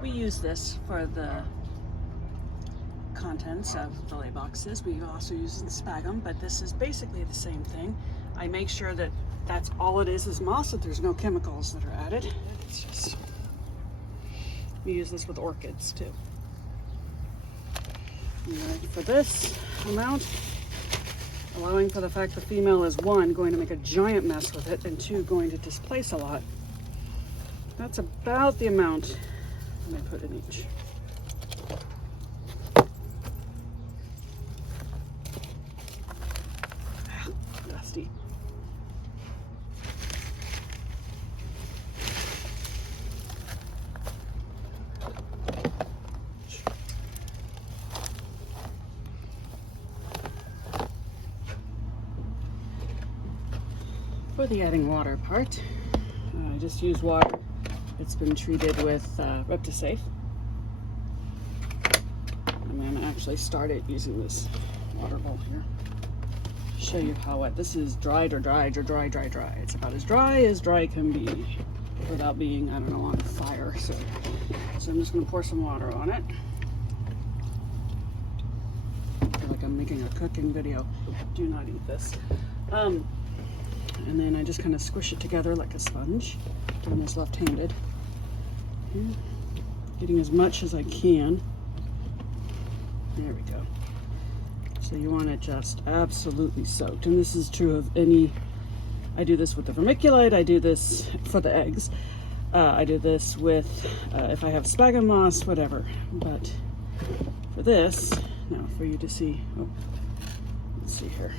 We use this for the contents of the layboxes. We also use the sphagnum, but this is basically the same thing. I make sure that that's all it is moss, that there's no chemicals that are added. It's just, we use this with orchids too. And for this amount, allowing for the fact the female is one, going to make a giant mess with it, and two, going to displace a lot. That's about the amount I'm going to put in each. Dusty. For the adding water part, I just use water that's been treated with Reptisafe. I'm going to actually started using this water bowl here. Show you how wet. This is dried or dried or dry. It's about as dry can be without being, I don't know, on fire. So I'm just going to pour some water on it. I feel like I'm making a cooking video. Do not eat this. And then I just kind of squish it together like a sponge. Doing this left-handed. Getting as much as I can. There we go. So you want it just absolutely soaked. And this is true of any, I do this with the vermiculite, I do this for the eggs. I do this with, if I have sphagnum moss, whatever. But for this, now for you to see, oh, let's see here.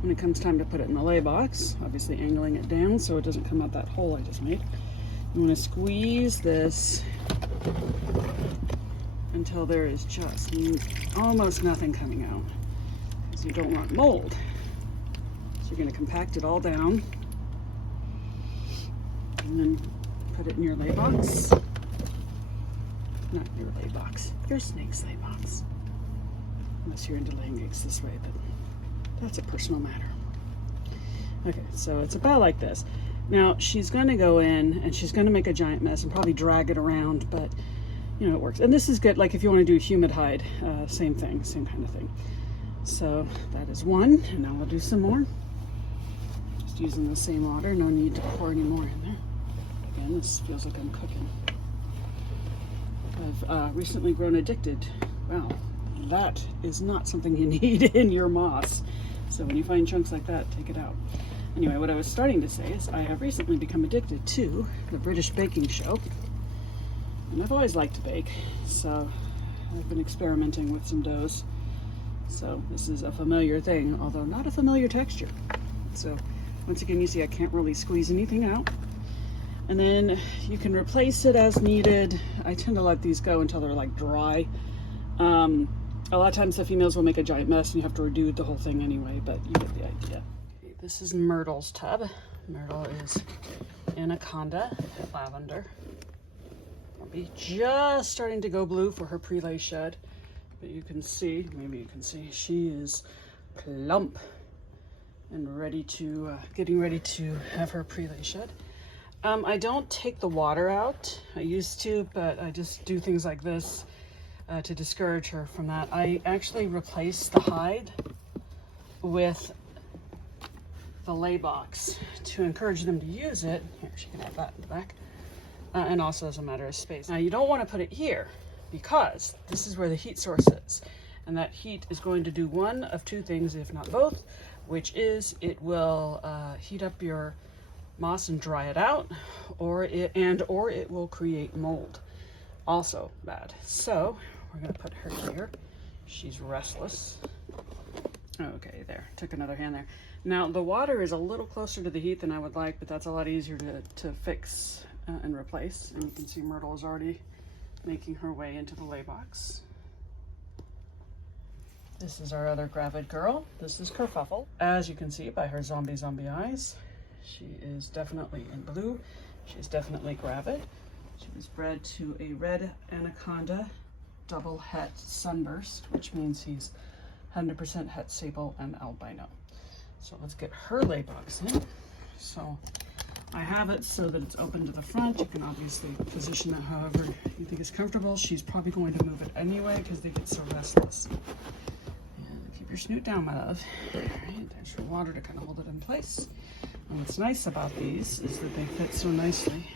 When it comes time to put it in the lay box, obviously angling it down so it doesn't come out that hole I just made. You want to squeeze this until there is just almost nothing coming out, because you don't want mold. So you're going to compact it all down and then put it in your lay box. Not your lay box, your snake's lay box. Unless you're into laying eggs this way, but that's a personal matter. Okay, so it's about like this. Now she's going to go in and she's going to make a giant mess and probably drag it around, but you know, it works. And this is good, like if you want to do humid hide, same thing, same kind of thing. So that is one, and now we'll do some more. Just using the same water, no need to pour any more in there. Again, this feels like I'm cooking. I've recently grown addicted. Wow, that is not something you need in your moss. So when you find chunks like that, take it out. Anyway, what I was starting to say is I have recently become addicted to the British baking show. And I've always liked to bake, so I've been experimenting with some doughs. So this is a familiar thing, although not a familiar texture. So once again, you see I can't really squeeze anything out. And then you can replace it as needed. I tend to let these go until they're like dry. A lot of times the females will make a giant mess and you have to redo the whole thing anyway, but you get the idea. Okay, this is Myrtle's tub. Myrtle is anaconda, lavender. I'll be just starting to go blue for her pre-lay shed, but you can see, maybe you can see, she is plump and ready to, getting ready to have her pre-lay shed. I don't take the water out. I used to, but I just do things like this to discourage her from that. I actually replace the hide with the lay box to encourage them to use it. Here, she can have that in the back. And also as a matter of space. Now you don't want to put it here because this is where the heat source is. And that heat is going to do one of two things, if not both, which is it will heat up your moss and dry it out, or it will create mold. Also bad. So we're going to put her here. She's restless. Okay, there. Took another hand there. Now the water is a little closer to the heat than I would like, but that's a lot easier to fix and replace. And you can see Myrtle is already making her way into the lay box. This is our other gravid girl. This is Kerfuffle. As you can see by her zombie eyes, she is definitely in blue. She's definitely gravid. She was bred to a red anaconda double het sunburst, which means he's 100% het sable and albino. So let's get her lay box in. So I have it so that it's open to the front. You can obviously position that however you think is comfortable. She's probably going to move it anyway because they get so restless. And keep your snoot down, my love. All right, there's your water to kind of hold it in place. And what's nice about these is that they fit so nicely